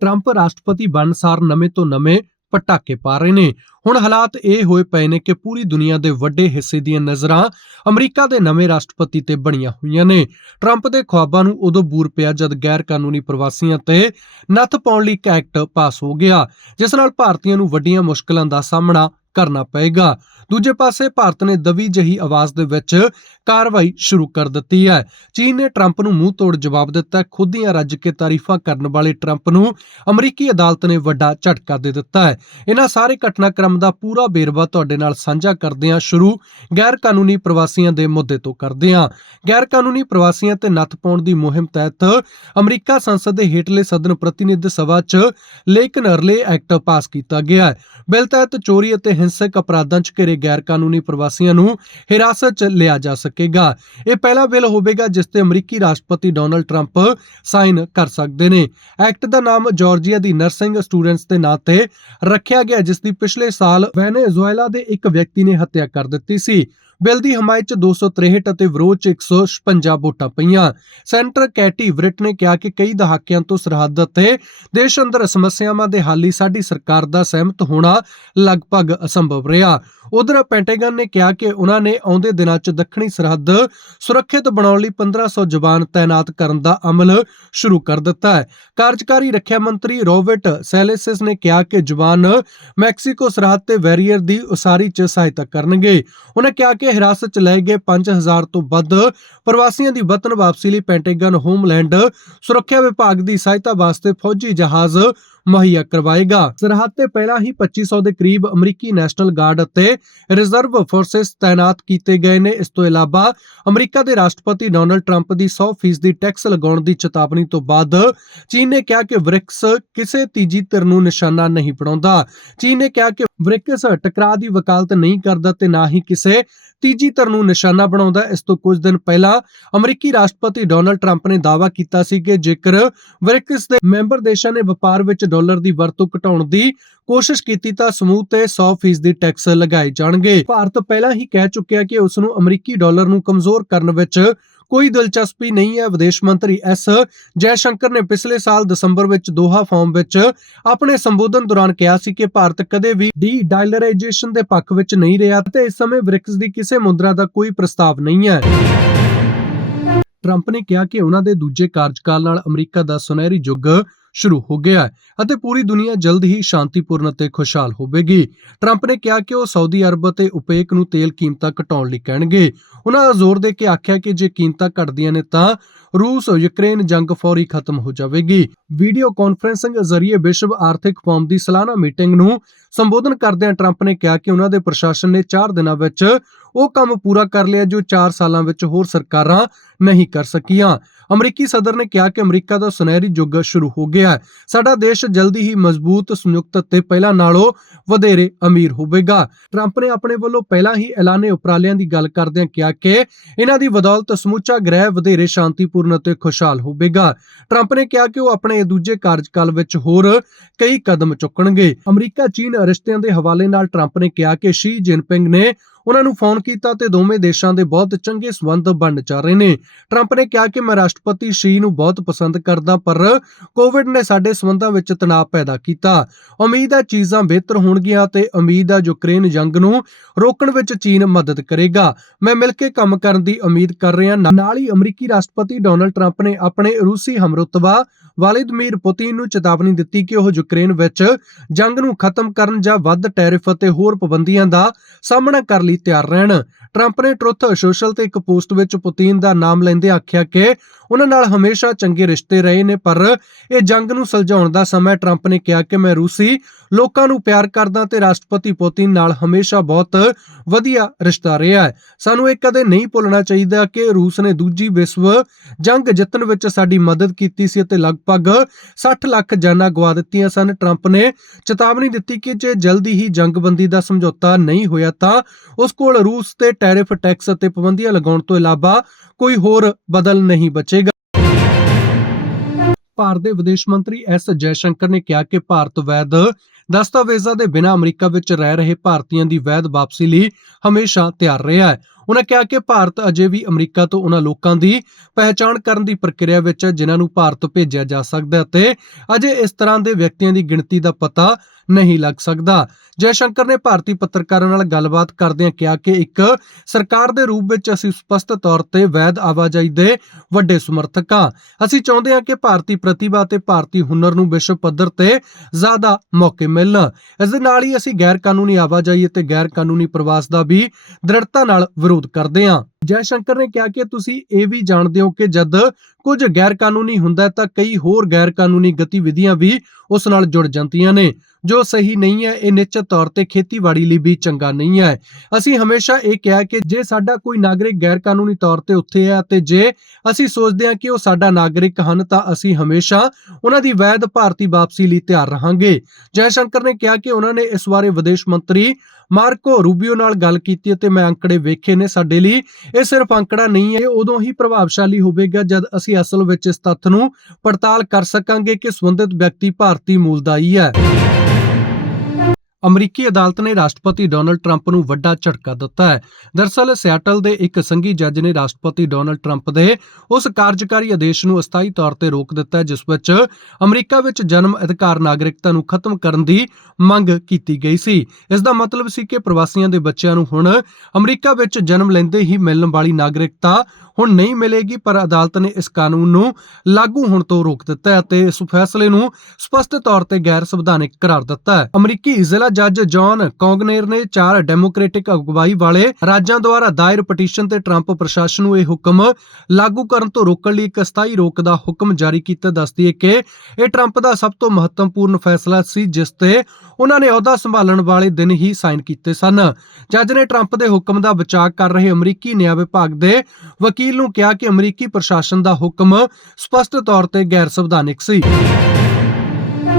Trump ਰਾਸ਼ਟਰਪਤੀ ਬਣਨ ਸਾਰ ਨਵੇਂ ਤੋਂ ਨਵੇਂ ਪਟਾਕੇ ਪਾ ਰਹੇ ਨੇ। ਹੁਣ ਹਾਲਾਤ ਇਹ ਹੋਏ ਪਏ ਨੇ ਕਿ ਪੂਰੀ ਦੁਨੀਆ ਦੇ ਵੱਡੇ ਹਿੱਸੇ ਦੀਆਂ ਨਜ਼ਰਾਂ ਅਮਰੀਕਾ ਦੇ ਨਵੇਂ ਰਾਸ਼ਟਰਪਤੀ ਤੇ ਬਣੀਆਂ ਹੋਈਆਂ ਨੇ। ਟਰੰਪ ਦੇ ਖੁਆਬਾਂ ਨੂੰ ਉਦੋਂ ਬੂਰ ਪਿਆ ਜਦ ਗੈਰ ਕਾਨੂੰਨੀ ਪ੍ਰਵਾਸੀਆਂ ਤੇ ਨੱਥ ਪਾਉਣ ਲਈ ਇੱਕ ਐਕਟ ਪਾਸ ਹੋ ਗਿਆ, ਜਿਸ ਨਾਲ ਭਾਰਤੀਆਂ ਨੂੰ ਵੱਡੀਆਂ ਮੁਸ਼ਕਲਾਂ ਦਾ ਸਾਹਮਣਾ ਕਰਨਾ ਪਏਗਾ। ਦੂਜੇ ਪਾਸੇ ਭਾਰਤ ਨੇ ਦਵੀ ਜਹੀ ਆਵਾਜ਼ ਦੇ ਵਿੱਚ ਕਾਰਵਾਈ ਸ਼ੁਰੂ ਕਰ ਦਿੱਤੀ ਹੈ। ਚੀਨ ਨੇ ਟਰੰਪ ਨੂੰ ਮੂੰਹ ਤੋੜ ਜਵਾਬ ਦਿੱਤਾ। ਹੈ। ਖੁਦ ਦੀਆਂ ਰੱਜ ਕੇ ਤਾਰੀਫਾਂ ਕਰਨ ਵਾਲੇ ਟਰੰਪ ਨੂੰ ਅਮਰੀਕੀ ਅਦਾਲਤ ਨੇ ਵੱਡਾ ਝਟਕਾ ਦੇ ਦਿੱਤਾ ਹੈ। ਇਹਨਾਂ ਸਾਰੇ ਘਟਨਾਕ੍ਰਮ ਦਾ ਪੂਰਾ ਵੇਰਵਾ ਤੁਹਾਡੇ ਨਾਲ ਸਾਂਝਾ ਕਰਦੇ ਹਾਂ ਸ਼ੁਰੂ ਗੈਰ ਕਾਨੂੰਨੀ ਪ੍ਰਵਾਸੀਆਂ ਦੇ ਮੁੱਦੇ ਤੋਂ ਕਰਦੇ ਹਾਂ ਗੈਰ ਕਾਨੂੰਨੀ ਪ੍ਰਵਾਸੀਆਂ ਤੇ ਨੱਥ ਪਾਉਣ ਦੀ ਮੁਹਿੰਮ ਤਹਿਤ ਅਮਰੀਕਾ ਸੰਸਦ ਦੇ ਹੇਠਲੇ ਸਦਨ ਪ੍ਰਤੀਨਿਧ ਸਭਾ 'ਚ ਲੇਕ ਨਰਲੇ ਐਕਟ ਪਾਸ ਕੀਤਾ ਗਿਆ ਹੈ। ਬਿੱਲ ਤਹਿਤ ਚੋਰੀ ਅਤੇ ਹਿੰਸਕ ਅਪਰਾਧਾਂ 'ਚ ਘਿਰੇ ਗੈਰ ਕਾਨੂੰਨੀ ਪ੍ਰਵਾਸੀਆਂ ਨੂੰ ਹਿਰਾਸਤ 'ਚ ਲਿਆ ਜਾ ਸਕੇਗਾ। ਇਹ ਪਹਿਲਾ ਬਿੱਲ ਹੋਵੇਗਾ ਜਿਸ ਤੇ ਅਮਰੀਕੀ ਰਾਸ਼ਟਰਪਤੀ ਡੋਨਲਡ ਟਰੰਪ ਸਾਈਨ ਕਰ ਸਕਦੇ ਨੇ। ਐਕਟ ਦਾ ਨਾਮ ਜਾਰਜੀਆ ਦੀ ਨਰਸਿੰਗ ਸਟੂਡੈਂਟਸ ਦੇ ਨਾਂ ਤੇ ਰੱਖਿਆ ਗਿਆ, ਜਿਸ ਦੀ ਪਿਛਲੇ ਸਾਲ ਵੈਨੇਜ਼ੁਏਲਾ ਦੇ ਇੱਕ ਵਿਅਕਤੀ ਨੇ ਹੱਤਿਆ ਕਰ ਦਿੱਤੀ ਸੀ। ਬਿੱਲ ਦੀ ਹਮਾਇਤ 'ਚ 263 ਅਤੇ ਵਿਰੋਧ 'ਚ 156 ਵੋਟਾਂ ਪਈਆਂ। ਸੈਂਟਰ ਕੈਟੀ ਵ੍ਰਿਟ ਨੇ ਕਿਹਾ ਕਿ ਕਈ ਦਹਾਕਿਆਂ ਤੋਂ ਸਰਹੱਦ ਅਤੇ ਦੇਸ਼ ਅੰਦਰ ਸਮੱਸਿਆਵਾਂ ਦੇ ਹੱਲ ਲਈ ਸਾਡੀ ਸਰਕਾਰ ਦਾ ਸਹਿਮਤ ਹੋਣਾ ਲਗਭਗ ਅਸੰਭਵ ਰਿਹਾ। ਉਧਰ ਪੈਂਟਾਗਨ ਨੇ ਕਿਹਾ ਕਿ ਉਹਨਾਂ ਨੇ ਆਉਂਦੇ ਦਿਨਾਂ 'ਚ ਦੱਖਣੀ ਸਰਹੱਦ ਸੁਰੱਖਿਅਤ ਬਣਾਉਣ ਲਈ 1500 ਜਵਾਨ ਤਾਇਨਾਤ ਕਰਨ ਦਾ ਅਮਲ ਸ਼ੁਰੂ ਕਰ ਦਿੱਤਾ ਹੈ। ਕਾਰਜਕਾਰੀ ਰੱਖਿਆ ਮੰਤਰੀ ਰੋਬਰਟ ਸੈਲੇਸਿਸ ਨੇ ਕਿਹਾ ਕਿ ਜਵਾਨ ਮੈਕਸੀਕੋ ਸਰਹੱਦ ਤੇ ਵੈਰੀਅਰ ਦੀ ਉਸਾਰੀ 'ਚ ਸਹਾਇਤਾ ਕਰਨਗੇ। ਉਹਨਾਂ ਕਿਹਾ ਕਿ ਹਿਰਾਸਤ 'ਚ ਲਏ ਗਏ 5000 ਤੋਂ ਵੱਧ ਪ੍ਰਵਾਸੀਆਂ ਦੀ ਵਤਨ ਵਾਪਸੀ ਲਈ ਪੈਂਟਾਗਨ ਹੋਮਲੈਂਡ ਸੁਰੱਖਿਆ ਵਿਭਾਗ ਦੀ ਸਹਾਇਤਾ ਵਾਸਤੇ ਫੌਜੀ ਜਹਾਜ਼ ਮੁਹੱਈਆ ਕਰਵਾਏਗਾ। ਸਰਹੱਦ ਤੇ ਪਹਿਲਾਂ ਹੀ 2500 ਦੇ ਕਰੀਬ ਅਮਰੀਕੀ ਨੈਸ਼ਨਲ ਗਾਰਡ ਅਤੇ ਰਿਜ਼ਰਵ ਫੋਰਸਸ ਤਾਇਨਾਤ ਕੀਤੇ ਗਏ ਨੇ। ਇਸ ਤੋਂ ਇਲਾਵਾ ਅਮਰੀਕਾ ਦੇ ਰਾਸ਼ਟਰਪਤੀ ਡੋਨਲਡ ਟਰੰਪ ਦੀ 100% ਦੀ ਟੈਕਸ ਲਗਾਉਣ ਦੀ ਚੇਤਾਵਨੀ ਤੋਂ ਬਾਅਦ ਚੀਨ ਨੇ ਕਿਹਾ ਕਿ ਬ੍ਰਿਕਸ ਕਿਸੇ ਤੀਜੀ ਧਿਰ ਨੂੰ ਨਿਸ਼ਾਨਾ ਨਹੀਂ ਬਣਾਉਂਦਾ। ਚੀਨ ਨੇ ਕਿਹਾ ਕਿ ਬ੍ਰਿਕਸ ਟਕਰਾਅ ਦੀ ਵਕਾਲਤ ਨਹੀਂ ਕਰਦਾ ਤੇ ਨਾ ਹੀ ਕਿਸੇ ਤੀਜੀ ਧਿਰ ਨੂੰ ਨਿਸ਼ਾਨਾ ਬਣਾਉਂਦਾ। ਇਸ ਤੋਂ ਕੁਝ ਦਿਨ ਪਹਿਲਾਂ ਅਮਰੀਕੀ ਰਾਸ਼ਟਰਪਤੀ ਡੋਨਲਡ ਟਰੰਪ ਨੇ ਦਾਅਵਾ ਕੀਤਾ ਸੀ ਕਿ ਜੇਕਰ ਬ੍ਰਿਕਸ ਦੇ ਮੈਂਬਰ ਦੇਸ਼ਾਂ ਨੇ ਵਪਾਰ ਵਿੱਚ ਡਾਲਰ ਦੀ ਵਰਤੋਂ ਘਟਾਉਣ ਦੀ ਕੋਸ਼ਿਸ਼ ਕੀਤੀ ਤਾਂ ਸਮੂਹ ਤੇ 100% ਦੀ ਟੈਕਸ ਲਗਾਏ ਜਾਣਗੇ। ਭਾਰਤ ਪਹਿਲਾਂ ਹੀ ਕਹਿ ਚੁੱਕਿਆ ਕਿ ਉਸ ਨੂੰ ਅਮਰੀਕੀ ਡਾਲਰ ਨੂੰ ਕਮਜ਼ੋਰ ਕਰਨ ਵਿੱਚ ਕੋਈ ਦਿਲਚਸਪੀ ਨਹੀਂ ਹੈ ਵਿਦੇਸ਼ ਮੰਤਰੀ ਐਸ ਜੈਸ਼ੰਕਰ ਨੇ ਪਿਛਲੇ ਸਾਲ ਦਸੰਬਰ ਵਿੱਚ ਦੋਹਾ ਫਾਰਮ ਵਿੱਚ ਆਪਣੇ ਸੰਬੋਧਨ ਦੌਰਾਨ ਕਿਹਾ ਸੀ ਕਿ ਭਾਰਤ ਕਦੇ ਵੀ ਡੀ ਡਾਲਰਾਈਜੇਸ਼ਨ ਦੇ ਪੱਖ ਵਿੱਚ ਨਹੀਂ ਰਿਹਾ ਤੇ ਇਸ ਸਮੇਂ ਬ੍ਰਿਕਸ ਦੀ ਕਿਸੇ ਮੁਦਰਾ ਦਾ ਕੋਈ ਪ੍ਰਸਤਾਵ ਨਹੀਂ ਹੈ। ਟਰੰਪ ਨੇ ਕਿਹਾ ਕਿ ਉਹਨਾਂ ਦੇ ਦੂਜੇ ਕਾਰਜਕਾਲ ਨਾਲ ਅਮਰੀਕਾ ਦਾ ਸੁਨਹਿਰੀ ਯੁੱਗ ਸ਼ੁਰੂ ਹੋ ਗਿਆ ਹੈ ਅਤੇ ਪੂਰੀ ਦੁਨੀਆ ਜਲਦ ਹੀ ਸ਼ਾਂਤੀਪੂਰਨ ਅਤੇ ਖੁਸ਼ਹਾਲ ਹੋਵੇਗੀ। ਟਰੰਪ ਨੇ ਕਿਹਾ ਕਿ ਉਹ ਸਾਊਦੀ ਅਰਬ ਅਤੇ ਉਪੇਕ ਨੂੰ ਤੇਲ ਕੀਮਤਾਂ ਘਟਾਉਣ ਲਈ ਕਹਿਣਗੇ। ਉਹਨਾਂ ਜ਼ੋਰ ਦੇ ਕੇ ਆਖਿਆ ਕਿ ਜੇ ਕੀਮਤਾਂ ਘਟਦੀਆਂ ਨੇ ਤਾਂ ਰੂਸ, ਯੂਕਰੇਨ ਜੰਗ ਫੌਰੀ ਖਤਮ ਹੋ ਜਾਵੇਗੀ। ਵੀਡੀਓ ਕਾਨਫਰੰਸਿੰਗ ਜ਼ਰੀਏ ਵਿਸ਼ਵ ਆਰਥਿਕ ਫੋਰਮ ਦੀ ਸਾਲਾਨਾ ਮੀਟਿੰਗ ਨੂੰ ਸੰਬੋਧਨ ਕਰਦਿਆਂ ਟਰੰਪ ਨੇ ਕਿਹਾ ਕਿ ਉਹਨਾਂ ਦੇ ਪ੍ਰਸ਼ਾਸਨ ਨੇ 4 ਦਿਨਾਂ ਵਿੱਚ ਉਹ ਕੰਮ ਪੂਰਾ ਕਰ ਲਿਆ ਜੋ 4 ਸਾਲਾਂ ਵਿੱਚ ਹੋਰ ਸਰਕਾਰਾਂ ਨਹੀਂ ਕਰ ਸਕੀਆਂ। ਅਮਰੀਕੀ ਸਦਰ ਨੇ ਕਿਹਾ ਕਿ ਅਮਰੀਕਾ ਦਾ ਸੁਨਹਿਰੀ ਯੁੱਗ ਸ਼ੁਰੂ ਹੋ ਗਿਆ ਹੈ। ਸਾਡਾ ਦੇਸ਼ ਜਲਦੀ ਹੀ ਮਜ਼ਬੂਤ, ਸੰਯੁਕਤ ਅਤੇ ਪਹਿਲਾਂ ਨਾਲੋਂ ਵਧੇਰੇ ਅਮੀਰ ਹੋਵੇਗਾ। ਟਰੰਪ ਨੇ ਆਪਣੇ ਵੱਲੋਂ ਪਹਿਲਾਂ ਹੀ ਐਲਾਨੇ ਉਪਰਾਲਿਆਂ ਦੀ ਗੱਲ ਕਰਦਿਆਂ ਕਿਹਾ ਕਿ ਇਹਨਾਂ ਦੀ ਬਦੌਲਤ ਸਮੁੱਚਾ ਗ੍ਰਹਿ ਵਧੇਰੇ ਸ਼ਾਂਤੀਪੂਰਨ ਅਤੇ ਖੁਸ਼ਹਾਲ ਹੋਵੇਗਾ। ਟਰੰਪ ਨੇ ਕਿਹਾ ਕਿ ਉਹ ਆਪਣੇ ਦੂਜੇ ਕਾਰਜਕਾਲ ਵਿੱਚ ਹੋਰ ਕਈ ਕਦਮ ਚੁੱਕਣਗੇ। ਅਮਰੀਕਾ ਚੀਨ ਰਿਸ਼ਤਿਆਂ ਦੇ ਹਵਾਲੇ ਨਾਲ ਟਰੰਪ ਨੇ ਕਿਹਾ ਕਿ ਸ਼ੀ ਜਿਨਪਿੰਗ ਨੇ ਉਹਨਾਂ ਨੂੰ ਫੋਨ ਕੀਤਾ ਤੇ ਦੋਵੇਂ ਦੇਸ਼ਾਂ ਦੇ ਬਹੁਤ ਚੰਗੇ ਸਬੰਧ ਬਣ ਚੱਲ ਰਹੇ ਨੇ। ਟਰੰਪ ਨੇ ਕਿਹਾ ਕਿ ਮੈਂ ਰਾਸ਼ਟਰਪਤੀ ਸ਼ੀ ਨੂੰ ਬਹੁਤ ਪਸੰਦ ਕਰਦਾ, ਪਰ ਕੋਵਿਡ ਨੇ ਸਾਡੇ ਸਬੰਧਾਂ ਵਿੱਚ ਤਣਾਅ ਪੈਦਾ ਕੀਤਾ। ਉਮੀਦ ਹੈ ਚੀਜ਼ਾਂ ਬਿਹਤਰ ਹੋਣਗੀਆਂ ਤੇ ਉਮੀਦ ਹੈ ਯੂਕਰੇਨ ਜੰਗ ਨੂੰ ਰੋਕਣ ਵਿੱਚ ਚੀਨ ਮਦਦ ਕਰੇਗਾ। ਮੈਂ ਮਿਲ ਕੇ ਕੰਮ ਕਰਨ ਦੀ ਉਮੀਦ ਕਰ ਰਿਹਾ ਨਾਲ ਹੀ ਅਮਰੀਕੀ ਰਾਸ਼ਟਰਪਤੀ ਡੋਨਲਡ ਟਰੰਪ ਨੇ ਆਪਣੇ ਰੂਸੀ ਹਮਰੁਤਬਾ ਵਾਲਿਦਮੀਰ ਪੁਤਿਨ ਨੂੰ ਚੇਤਾਵਨੀ ਦਿੱਤੀ ਕਿ ਉਹ ਯੂਕਰੇਨ ਵਿੱਚ ਜੰਗ ਨੂੰ ਖਤਮ ਕਰਨ ਜਾਂ ਵੱਧ ਟੈਰਿਫ ਅਤੇ ਹੋਰ ਪਾਬੰਦੀਆਂ ਦਾ ਸਾਹਮਣਾ ਕਰ ਲਈ ਤਿਆਰ ਰਹਿਣ। ਟਰੰਪ ਨੇ ਟਰੁੱਥ ਸੋਸ਼ਲ ਤੇ ਇੱਕ ਪੋਸਟ ਵਿੱਚ ਪੁਤਿਨ ਦਾ ਨਾਮ ਲੈਂਦੇ ਆਖਿਆ ਕਿ ਉਹਨਾਂ ਨਾਲ ਹਮੇਸ਼ਾ ਚੰਗੇ ਰਿਸ਼ਤੇ ਰਹੇ ਨੇ, ਪਰ ਇਹ ਜੰਗ ਨੂੰ ਸੁਲਝਾਉਣ ਦਾ ਸਮਾਂ ਟਰੰਪ ਨੇ ਕਿਹਾ ਕਿ ਮੈਂ ਰੂਸੀ ਲੋਕਾਂ ਨੂੰ ਪਿਆਰ ਕਰਦਾ ਤੇ ਰਾਸ਼ਟਰਪਤੀ ਪੁਤਿਨ ਨਾਲ ਹਮੇਸ਼ਾ ਬਹੁਤ ਵਧੀਆ ਰਿਸ਼ਤਾ ਰਿਹਾ ਹੈ। ਸਾਨੂੰ ਇਹ ਕਦੇ ਨਹੀਂ ਭੁੱਲਣਾ ਚਾਹੀਦਾ ਕਿ ਰੂਸ ਨੇ ਦੂਜੀ ਵਿਸ਼ਵ ਜੰਗ ਜਿੱਤਣ ਵਿੱਚ ਸਾਡੀ ਮਦਦ ਕੀਤੀ ਸੀ ਅਤੇ ਲਗਭਗ 60 ਲੱਖ ਜਾਨਾਂ ਗਵਾ ਦਿੱਤੀਆਂ ਸਨ। ਟਰੰਪ ਨੇ ਚੇਤਾਵਨੀ ਦਿੱਤੀ ਕਿ ਜੇ ਜਲਦੀ ਹੀ ਜੰਗਬੰਦੀ ਦਾ ਸਮਝੌਤਾ ਨਹੀਂ ਹੋਇਆ ਤਾਂ ਉਸ ਕੋਲ ਰੂਸ ਤੇ ਟੈਰਿਫ, ਟੈਕਸ ਅਤੇ ਪਾਬੰਦੀਆਂ ਲਗਾਉਣ ਤੋਂ ਇਲਾਵਾ ਕੋਈ ਹੋਰ ਬਦਲ ਨਹੀਂ ਬਚੇਗਾ। ਭਾਰਤ ਦੇ ਵਿਦੇਸ਼ ਮੰਤਰੀ ਐਸ ਜੈਸ਼ੰਕਰ ਨੇ ਕਿਹਾ ਕਿ ਭਾਰਤ ਵੈਦ ਦਸਤਾਵੇਜ਼ਾਂ ਦੇ ਬਿਨਾਂ ਅਮਰੀਕਾ ਵਿੱਚ ਰਹਿ ਰਹੇ ਭਾਰਤੀਆਂ ਦੀ ਵੈਧ ਵਾਪਸੀ ਲਈ ਹਮੇਸ਼ਾ ਤਿਆਰ ਰਿਹਾ ਹੈ। ਉਹਨਾਂ ਕਿਹਾ ਕਿ ਭਾਰਤ ਅਜੇ ਵੀ ਅਮਰੀਕਾ ਤੋਂ ਉਹਨਾਂ ਲੋਕਾਂ ਦੀ ਪਹਿਚਾਣ ਕਰਨ ਦੀ ਪ੍ਰਕਿਰਿਆ ਵਿੱਚ ਹੈ ਜਿਨ੍ਹਾਂ ਨੂੰ ਭਾਰਤ ਭੇਜਿਆ ਜਾ ਸਕਦਾ ਹੈ ਅਤੇ ਅਜੇ ਇਸ ਤਰ੍ਹਾਂ ਦੇ ਵਿਅਕਤੀਆਂ ਦੀ ਗਿਣਤੀ ਦਾ ਪਤਾ ਨਹੀਂ ਲੱਗ ਸਕਦਾ। ਜੈਸ਼ੰਕਰ ਨੇ ਭਾਰਤੀ ਪੱਤਰਕਾਰਾਂ ਨਾਲ ਗੱਲਬਾਤ ਕਰਦਿਆਂ ਕਿਹਾ ਕਿ ਇੱਕ ਸਰਕਾਰ ਦੇ ਰੂਪ ਵਿੱਚ ਅਸੀਂ ਸਪਸ਼ਟ ਤੌਰ ਤੇ ਵੈਧ ਆਵਾਜਾਈ ਦੇ ਵੱਡੇ ਸਮਰਥਕ ਹਾਂ। ਅਸੀਂ ਚਾਹੁੰਦੇ ਹਾਂ ਕਿ ਭਾਰਤੀ ਪ੍ਰਤਿਭਾ ਤੇ ਭਾਰਤੀ ਹੁਨਰ ਨੂੰ ਵਿਸ਼ਵ ਪੱਧਰ ਤੇ ਜ਼ਿਆਦਾ ਮੌਕੇ ਮਿਲਣ। ਇਸ ਦੇ ਨਾਲ ਹੀ ਅਸੀਂ ਗੈਰ ਕਾਨੂੰਨੀ ਆਵਾਜਾਈ ਅਤੇ ਗੈਰ ਕਾਨੂੰਨੀ ਪ੍ਰਵਾਸ ਦਾ ਵੀ ਦ੍ਰਿੜਤਾ ਨਾਲ ਵਿਰੋਧ ਕਰਦੇ ਹਾਂ। ਜੈਸ਼ੰਕਰ ਨੇ ਕਿਹਾ ਕਿ ਤੁਸੀਂ ਇਹ ਵੀ ਜਾਣਦੇ ਹੋ ਕਿ ਜਦ ਕੁਝ ਗੈਰ ਕਾਨੂੰਨੀ ਹੁੰਦਾ ਤਾਂ ਕਈ ਹੋਰ ਗੈਰ ਕਾਨੂੰਨੀ ਗਤੀਵਿਧੀਆਂ ਵੀ ਉਸ ਨਾਲ ਜੁੜ ਜਾਂਦੀਆਂ ਨੇ। ਜੋ ਸਹੀ ਨਹੀਂ ਹੈ, ਇਹ ਨਿਸ਼ਚਿਤ ਤੌਰ ਤੇ ਖੇਤੀਬਾੜੀ ਲਈ ਵੀ ਚੰਗਾ ਨਹੀਂ ਹੈ। ਅਸੀਂ ਹਮੇਸ਼ਾ ਇਹ ਕਿਹਾ ਕਿ ਜੇ ਸਾਡਾ ਕੋਈ ਨਾਗਰਿਕ ਗੈਰ ਕਾਨੂੰਨੀ ਤੌਰ ਤੇ ਉੱਥੇ ਹੈ ਤੇ ਜੇ ਅਸੀਂ ਸੋਚਦੇ ਹਾਂ ਕਿ ਉਹ ਸਾਡਾ ਨਾਗਰਿਕ ਹਨ, ਤਾਂ ਅਸੀਂ ਹਮੇਸ਼ਾ ਉਹਨਾਂ ਦੀ ਵੈਧ ਭਾਰਤੀ ਵਾਪਸੀ ਲਈ ਤਿਆਰ ਰਹਾਂਗੇ। ਜੈਸ਼ੰਕਰ ਨੇ ਕਿਹਾ ਕਿ ਉਹਨਾਂ ਨੇ ਇਸ ਬਾਰੇ ਵਿਦੇਸ਼ ਮੰਤਰੀ ਮਾਰਕੋ ਰੂਬੀਓ ਨਾਲ ਗੱਲ ਕੀਤੀ ਅਤੇ ਮੈਂ ਅੰਕੜੇ ਵੇਖੇ ਨੇ ਸਾਡੇ ਲਈ। ਇਹ ਸਿਰਫ ਅੰਕੜਾ ਨਹੀਂ ਹੈ, ਇਹ ਉਦੋਂ ਹੀ ਪ੍ਰਭਾਵਸ਼ਾਲੀ ਹੋਵੇਗਾ ਜਦ ਅਸੀਂ ਅਸਲ ਵਿੱਚ ਇਸ ਤੱਥ ਨੂੰ ਪੜਤਾਲ ਕਰ ਸਕਾਂਗੇ ਕਿ ਸੰਬੰਧਿਤ ਵਿਅਕਤੀ ਭਾਰਤੀ ਮੂਲ ਦਾ ਹੀ ਹੈ। ਅਮਰੀਕੀ ਅਦਾਲਤ ਨੇ ਰਾਸ਼ਟਰਪਤੀ ਡੋਨਲਡ ਟਰੰਪ ਨੂੰ ਵੱਡਾ ਝਟਕਾ ਦਿੱਤਾ ਹੈ। ਦਰਅਸਲ ਸਿਆਟਲ ਦੇ ਇੱਕ ਸੰਘੀ ਜੱਜ ਨੇ ਰਾਸ਼ਟਰਪਤੀ ਡੋਨਲਡ ਟਰੰਪ ਦੇ ਉਸ ਕਾਰਜਕਾਰੀ ਆਦੇਸ਼ ਨੂੰ ਅਸਥਾਈ ਤੌਰ ਤੇ ਰੋਕ ਦਿੱਤਾ, ਜਿਸ ਵਿੱਚ ਅਮਰੀਕਾ ਵਿੱਚ ਜਨਮ ਅਧਿਕਾਰ ਨਾਗਰਿਕਤਾ ਨੂੰ ਖਤਮ ਕਰਨ ਦੀ ਮੰਗ ਕੀਤੀ ਗਈ ਸੀ। ਇਸ ਦਾ ਮਤਲਬ ਸੀ ਕਿ ਪ੍ਰਵਾਸੀਆਂ ਦੇ ਬੱਚਿਆਂ ਨੂੰ ਹੁਣ ਅਮਰੀਕਾ ਵਿੱਚ ਜਨਮ ਲੈਂਦੇ ਹੀ ਮਿਲਣ ਵਾਲੀ ਨਾਗਰਿਕਤਾ ਹੁਣ ਨਹੀਂ ਮਿਲੇਗੀ, ਪਰ ਅਦਾਲਤ ਨੇ ਇਸ ਕਾਨੂੰਨ ਨੂੰ ਲਾਗੂ ਹੋਣ ਤੋਂ ਰੋਕ ਦਿੱਤਾ ਅਤੇ ਇਸ ਫੈਸਲੇ ਨੂੰ ਸਪਸ਼ਟ ਤੌਰ ਤੇ ਗੈਰ ਸੰਵਿਧਾਨਿਕ ਕਰਾਰ ਦਿੱਤਾ ਹੈ। ਅਮਰੀਕੀ ਜ਼ਿਲ੍ਹਾ ਜੱਜ ਜੌਨ ਕੌਂਗਨੇਰ ਨੇ ਚਾਰ ਡੈਮੋਕ੍ਰੈਟਿਕ ਅਗਵਾਈ ਵਾਲੇ ਰਾਜਾਂ ਦੁਆਰਾ ਦਾਇਰ ਪਟੀਸ਼ਨ ਤੇ ਟਰੰਪ ਪ੍ਰਸ਼ਾਸਨ ਨੂੰ ਇਹ ਹੁਕਮ ਲਾਗੂ ਕਰਨ ਤੋਂ ਰੋਕਣ ਲਈ ਇੱਕ ਅਸਥਾਈ ਰੋਕ ਦਾ ਹੁਕਮ ਜਾਰੀ ਕੀਤਾ, ਦੱਸਦੀ ਹੈ ਕਿ ਇਹ ਟਰੰਪ ਦਾ ਸਭ ਤੋਂ ਮਹੱਤਵਪੂਰਨ ਫੈਸਲਾ ਸੀ, ਜਿਸ ਤੇ ਉਹਨਾਂ ਨੇ ਅਹੁਦਾ ਸੰਭਾਲਣ ਵਾਲੇ ਦਿਨ ਹੀ ਸਾਈਨ ਕੀਤੇ ਸਨ। ਜੱਜ ਨੇ ਟਰੰਪ ਦੇ ਹੁਕਮ ਦਾ ਬਚਾਅ ਕਰ ਰਹੇ ਅਮਰੀਕੀ ਨਿਆਂ ਵਿਭਾਗ ਦੇ ਵਕੀਲ ਨੂੰ ਕਿਹਾ ਕਿ ਅਮਰੀਕੀ ਪ੍ਰਸ਼ਾਸਨ ਦਾ ਹੁਕਮ ਸਪਸ਼ਟ ਤੌਰ ਤੇ ਗੈਰ ਸੰਵਿਧਾਨਿਕ ਸੀ।